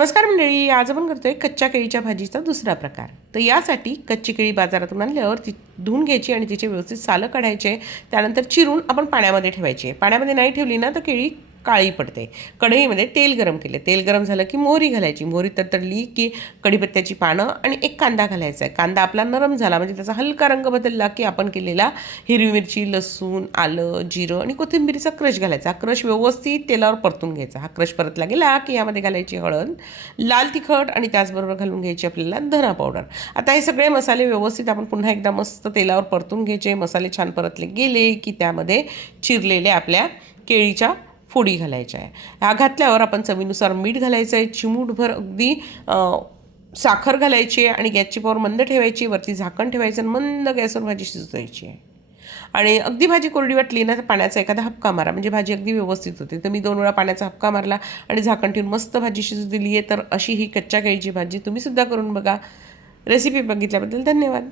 नमस्कार मंडळी आज आपण करतोय कच्च्या केळीच्या भाजीचा दुसरा प्रकार. तर यासाठी कच्ची केळी बाजारातून आणल्यावर ती धुवून घ्यायची आणि तिचे व्यवस्थित सालं काढायचे त्यानंतर चिरून आपण पाण्यामध्ये ठेवायचे. पाण्यामध्ये नाही ठेवली ना तर केळी काळी पडते. कढईमध्ये तेल गरम केले. तेल गरम झालं की मोहरी घालायची. मोहरी तडतडली की कढीपत्त्याची पानं आणि एक कांदा घालायचा आहे. कांदा आपला नरम झाला म्हणजे त्याचा हलका रंग बदलला की आपण केलेला हिरवी मिरची लसूण आलं जिरं आणि कोथिंबीरीचा क्रश घालायचा. हा क्रश व्यवस्थित तेलावर परतून घ्यायचा. हा क्रश परतला गेला की यामध्ये घालायची हळद लाल तिखट आणि त्याचबरोबर घालून घ्यायची आपल्याला धना पावडर. आता हे सगळे मसाले व्यवस्थित आपण पुन्हा एकदा मस्त तेलावर परतून घ्यायचे. मसाले छान परतले गेले की त्यामध्ये चिरलेले आपल्या केळीच्या फोडी घालायच्या आहे. ह्या घातल्यावर आपण चवीनुसार मीठ घालायचं आहे चिमूटभर अगदी साखर घालायची आहे आणि गॅसची पॉवर मंद ठेवायची वरती झाकण ठेवायचं आणि मंद गॅसवर भाजी शिजवायची आहे. आणि अगदी भाजी कोरडी वाटली ना तर पाण्याचा एखादा हपका मारा. म्हणजे भाजी अगदी व्यवस्थित होते. तर मी दोन वेळा पाण्याचा हपका मारला आणि झाकण ठेवून मस्त भाजी शिजू दिली आहे. तर अशी ही कच्च्या केळीची भाजी तुम्हीसुद्धा करून बघा. रेसिपी बघितल्याबद्दल धन्यवाद.